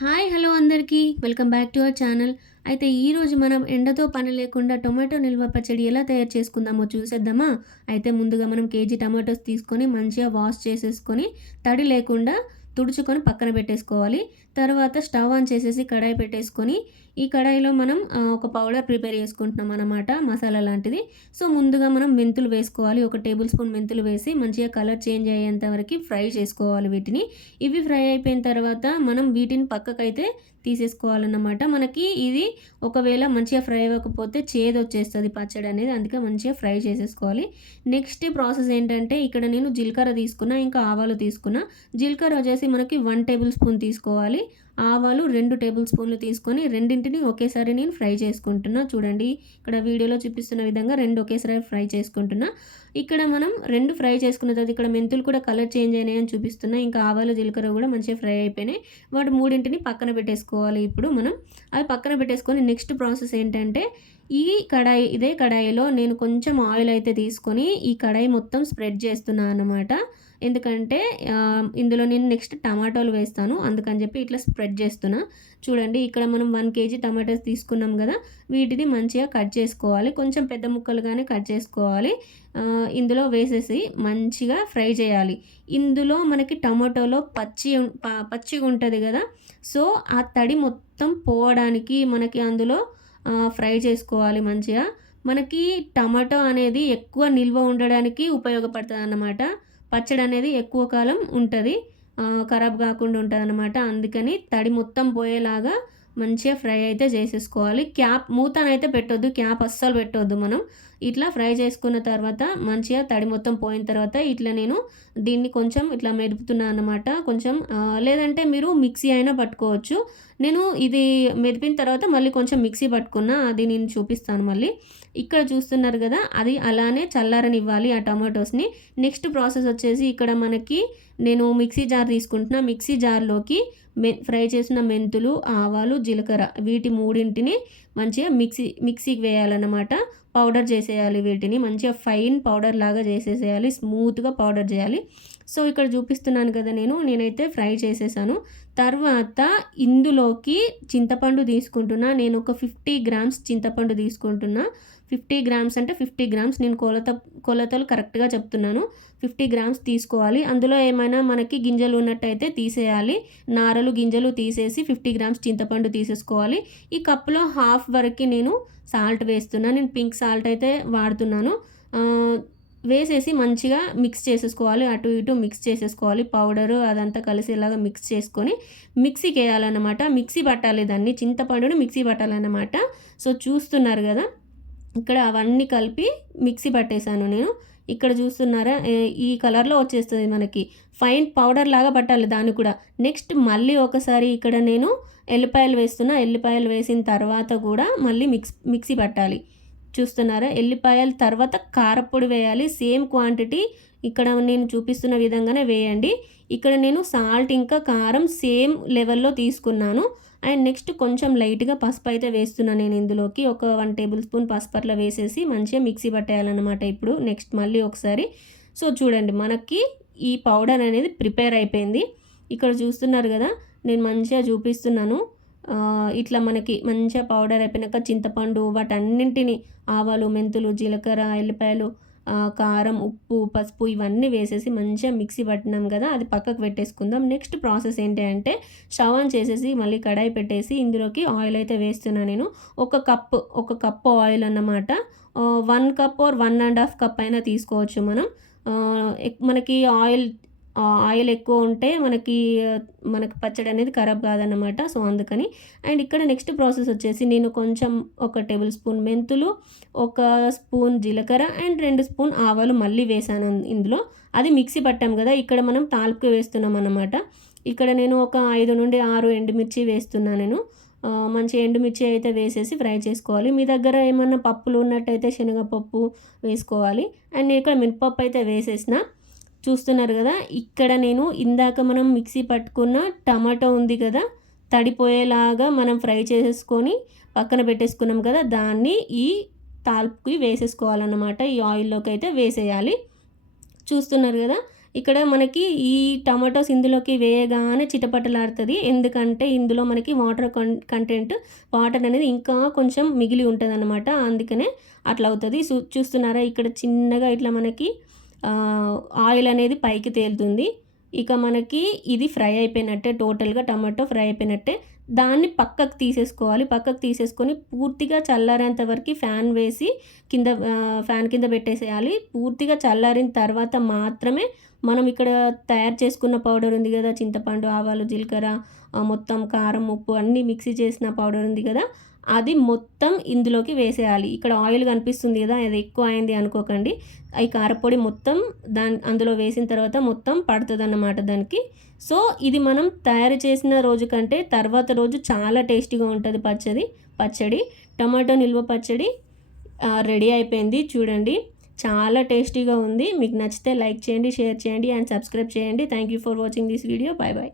Hi hello అందరికీ welcome back to our channel. అయితే ఈరోజు మనం ఎండతో పని లేకుండా టొమాటో నిల్వ పచ్చడి ఎలా తయారు చేసుకుందామో చూసేద్దామా? అయితే ముందుగా మనం కేజీ టమాటోస్ తీసుకొని మంచిగా వాష్ చేసేసుకొని తడి లేకుండా తుడుచుకొని పక్కన పెట్టేసుకోవాలి. తర్వాత స్టవ్ ఆన్ చేసేసి కడాయి పెట్టేసుకొని ఈ కడాయిలో మనం ఒక పౌడర్ ప్రిపేర్ చేసుకుంటున్నాం అన్నమాట, మసాలా లాంటిది. సో ముందుగా మనం మెంతులు వేసుకోవాలి. ఒక టేబుల్ స్పూన్ మెంతులు వేసి మంచిగా కలర్ చేంజ్ అయ్యేంత వరకు ఫ్రై చేసుకోవాలి వీటిని. ఇవి ఫ్రై అయిపోయిన తర్వాత మనం వీటిని పక్కకైతే తీసేసుకోవాలన్నమాట. మనకి ఇది ఒకవేళ మంచిగా ఫ్రై అవ్వకపోతే చేదొచ్చేస్తది పచ్చడి అనేది. అందుకే మంచిగా ఫ్రై చేసేసుకోవాలి. నెక్స్ట్ ప్రాసెస్ ఏంటంటే ఇక్కడ నేను జీలకర్ర తీసుకున్నా, ఇంకా ఆవాలు తీసుకున్నా. జీలకర్ర వచ్చేసి మనకి 1 టేబుల్ స్పూన్ తీసుకోవాలి. ఆవాలు 2 టేబుల్ స్పూన్లు తీసుకొని రెండింటిని ఒకేసారి నేను ఫ్రై చేసుకుంటున్నా. చూడండి ఇక్కడ వీడియోలో చూపిస్తున్న విధంగా 2 ఒకేసారి ఫ్రై చేసుకుంటున్నా. ఇక్కడ మనం 2 ఫ్రై చేసుకున్న తర్వాత ఇక్కడ మెంతులు కూడా కలర్ చేంజ్ అయినాయని చూపిస్తున్నా. ఇంకా ఆవాలు, జీలకర్ర కూడా మంచిగా ఫ్రై అయిపోయినాయి. వాటి మూడింటిని పక్కన పెట్టేసుకోవాలి. ఇప్పుడు మనం అవి పక్కన పెట్టేసుకొని నెక్స్ట్ ప్రాసెస్ ఏంటంటే ఇదే కడాయిలో నేను కొంచెం ఆయిల్ అయితే తీసుకొని ఈ కడాయి మొత్తం స్ప్రెడ్ చేస్తున్నాను అన్నమాట. ఎందుకంటే ఇందులో నేను నెక్స్ట్ టమాటోలు వేస్తాను, అందుకని చెప్పి ఇట్లా స్ప్రెడ్ చేస్తున్నా. చూడండి ఇక్కడ మనం 1 కేజీ టమాటోస్ తీసుకున్నాం కదా, వీటిని మంచిగా కట్ చేసుకోవాలి. కొంచెం పెద్ద ముక్కలుగానే కట్ చేసుకోవాలి. ఇందులో వేసేసి మంచిగా ఫ్రై చేయాలి. ఇందులో మనకి టమాటోలో పచ్చిగా ఉంటుంది కదా, సో ఆ తడి మొత్తం పోవడానికి మనకి అందులో ఫ్రై చేసుకోవాలి మంచిగా. మనకి టమాటో అనేది ఎక్కువ నిల్వ ఉండడానికి ఉపయోగపడుతుంది అన్నమాట. పచ్చడి అనేది ఎక్కువ కాలం ఉంటుంది, ఖరాబ్ కాకుండా ఉంటుందన్నమాట. అందుకని తడి మొత్తం పోయేలాగా మంచిగా ఫ్రై అయితే చేసేసుకోవాలి. మూతనైతే పెట్టొద్దు, క్యాప్ అస్సలు పెట్టొద్దు మనం. ఇట్లా ఫ్రై చేసుకున్న తర్వాత మంచిగా తడి మొత్తం పోయిన తర్వాత ఇట్లా నేను దీన్ని కొంచెం ఇట్లా మెదుపుతున్నాను అన్నమాట. కొంచెం లేదంటే మీరు మిక్సీ అయినా పట్టుకోవచ్చు. నేను ఇది మెదిపిన తర్వాత మళ్ళీ కొంచెం మిక్సీ పట్టుకున్నా, అది నేను చూపిస్తాను మళ్ళీ. ఇక్కడ చూస్తున్నారు కదా, అది అలానే చల్లారనివ్వాలి ఆ టమాటోస్ని. నెక్స్ట్ ప్రాసెస్ వచ్చేసి ఇక్కడ మనకి నేను మిక్సీ జార్ తీసుకుంటున్నా. మిక్సీ జార్లోకి ఫ్రై చేసిన మెంతులు, ఆవాలు, జీలకర్ర వీటి మూడింటిని మంచిగా మిక్సీకి వేయాలన్నమాట. పౌడర్ చేసేయాలి. వీటిని మంచిగా ఫైన్ పౌడర్ లాగా చేసేసేయాలి, స్మూత్గా పౌడర్ చేయాలి. సో ఇక్కడ చూపిస్తున్నాను కదా, నేనైతే ఫ్రై చేసేసాను. తర్వాత ఇందులోకి చింతపండు తీసుకుంటున్నా. నేను ఒక 50 గ్రామ్స్ చింతపండు తీసుకుంటున్నా. 50 గ్రామ్స్ అంటే 50 గ్రామ్స్, నేను కొలతలు కరెక్ట్గా చెప్తున్నాను. 50 గ్రామ్స్ తీసుకోవాలి. అందులో ఏమైనా మనకి గింజలు ఉన్నట్టయితే తీసేయాలి. నారలు, గింజలు తీసేసి 50 గ్రామ్స్ చింతపండు తీసేసుకోవాలి. ఈ కప్పులో హాఫ్ వరకు నేను సాల్ట్ వేస్తున్నాను. నేను పింక్ సాల్ట్ అయితే వాడుతున్నాను. వేసేసి మంచిగా మిక్స్ చేసేసుకోవాలి. అటు ఇటు మిక్స్ చేసేసుకోవాలి. పౌడరు అదంతా కలిసేలాగా మిక్స్ చేసుకొని మిక్సీకి వేయాలన్నమాట. మిక్సీ పట్టాలి దాన్ని, చింతపండుని మిక్సీ పట్టాలన్నమాట. సో చూస్తున్నారు కదా, ఇక్కడ అవన్నీ కలిపి మిక్సీ పట్టేశాను నేను. ఇక్కడ చూస్తున్నారా, ఈ కలర్లో వచ్చేస్తుంది మనకి. ఫైన్ పౌడర్ లాగా పట్టాలి దాన్ని కూడా. నెక్స్ట్ మళ్ళీ ఒకసారి ఇక్కడ నేను ఎల్లిపాయలు వేస్తున్నా. ఎల్లిపాయలు వేసిన తర్వాత కూడా మళ్ళీ మిక్సీ పట్టాలి. చూస్తున్నారా, ఎల్లిపాయల తర్వాత కారపొడి వేయాలి. సేమ్ క్వాంటిటీ ఇక్కడ నేను చూపిస్తున్న విధంగానే వేయండి. ఇక్కడ నేను సాల్ట్ ఇంకా కారం సేమ్ లెవెల్లో తీసుకున్నాను. అండ్ నెక్స్ట్ కొంచెం లైట్గా పసుపు అయితే వేస్తున్నాను నేను ఇందులోకి. ఒక 1 టేబుల్ స్పూన్ పసుపు అట్లా వేసేసి మంచిగా మిక్సీ పట్టేయాలన్నమాట. ఇప్పుడు నెక్స్ట్ మళ్ళీ ఒకసారి. సో చూడండి, మనకి ఈ పౌడర్ అనేది ప్రిపేర్ అయిపోయింది. ఇక్కడ చూస్తున్నారు కదా, నేను మంచిగా చూపిస్తున్నాను. ఇట్లా మనకి మంచిగా పౌడర్ అయిపోయినాక చింతపండు వాటన్నింటిని, ఆవాలు, మెంతులు, జీలకర్ర, ఎల్లిపాయలు, కారం, ఉప్పు, పసుపు ఇవన్నీ వేసేసి మంచిగా మిక్సీ పట్టినాం కదా, అది పక్కకు పెట్టేసుకుందాం. నెక్స్ట్ ప్రాసెస్ ఏంటి అంటే స్టవ్ ఆన్ చేసేసి మళ్ళీ కడాయి పెట్టేసి ఇందులోకి ఆయిల్ అయితే వేస్తున్నాను నేను. ఒక కప్పు ఆయిల్ అన్నమాట. 1 కప్ ఆర్ 1.5 కప్ అయినా తీసుకోవచ్చు మనం. మనకి ఆయిల్ ఎక్కువ ఉంటే మనకి పచ్చడి అనేది ఖరాబ్ కాదన్నమాట. సో అందుకని. అండ్ ఇక్కడ నెక్స్ట్ ప్రాసెస్ వచ్చేసి నేను కొంచెం ఒక టేబుల్ స్పూన్ మెంతులు, ఒక స్పూన్ జీలకర్ర అండ్ 2 స్పూన్ ఆవాలు మళ్ళీ వేసాను ఇందులో. అది మిక్సీ పట్టాం కదా, ఇక్కడ మనం తాలింపుకి వేస్తున్నాం అన్నమాట. ఇక్కడ నేను ఒక 5 నుండి 6 ఎండుమిర్చి వేస్తున్నాను నేను. మంచి ఎండుమిర్చి అయితే వేసేసి ఫ్రై చేసుకోవాలి. మీ దగ్గర ఏమన్నా పప్పులు ఉన్నట్టయితే శనగపప్పు వేసుకోవాలి. అండ్ నేను ఇక్కడ మినపప్పు అయితే వేసేసిన. చూస్తున్నారు కదా, ఇక్కడ నేను ఇందాక మనం మిక్సీ పట్టుకున్న టమాటో ఉంది కదా, తడిపోయేలాగా మనం ఫ్రై చేసేసుకొని పక్కన పెట్టేసుకున్నాం కదా, దాన్ని ఈ తాలింపుకి వేసేసుకోవాలన్నమాట. ఈ ఆయిల్లోకి అయితే వేసేయాలి. చూస్తున్నారు కదా, ఇక్కడ మనకి ఈ టమాటోస్ ఇందులోకి వేయగానే చిటపటలాడుతుంది. ఎందుకంటే ఇందులో మనకి వాటర్ అనేది ఇంకా కొంచెం మిగిలి ఉంటుందన్నమాట. అందుకనే అట్లా అవుతుంది. చూస్తున్నారా ఇక్కడ చిన్నగా ఇట్లా మనకి ఆయిల్ అనేది పైకి తేలుతుంది. ఇక మనకి ఇది ఫ్రై అయిపోయినట్టే, టోటల్గా టమాటో ఫ్రై అయిపోయినట్టే. దాన్ని పక్కకు తీసేసుకోవాలి. పక్కకు తీసేసుకొని పూర్తిగా చల్లారేంత వరకు ఫ్యాన్ వేసి ఫ్యాన్ కింద పెట్టేసేయాలి. పూర్తిగా చల్లారిన తర్వాత మాత్రమే మనం ఇక్కడ తయారు చేసుకున్న పౌడర్ ఉంది కదా, చింతపండు, ఆవాలు, జీలకర్ర, మొత్తం కారం, ఉప్పు అన్నీ మిక్సీ చేసిన పౌడర్ ఉంది కదా, అది మొత్తం ఇందులోకి వేసేయాలి. ఇక్కడ ఆయిల్ కనిపిస్తుంది కదా, అది ఎక్కువ అయింది అనుకోకండి. ఈ కారపొడి మొత్తం అందులో వేసిన తర్వాత మొత్తం పడుతుందన్నమాట దానికి. సో ఇది మనం తయారు చేసిన రోజు కంటే తర్వాత రోజు చాలా టేస్టీగా ఉంటుంది పచ్చడి. టమాటో నిల్వ పచ్చడి రెడీ అయిపోయింది. చూడండి, చాలా టేస్టీగా ఉంది. మీకు నచ్చితే లైక్ చేయండి, షేర్ చేయండి అండ్ సబ్స్క్రైబ్ చేయండి. Thank you for watching this video. Bye bye.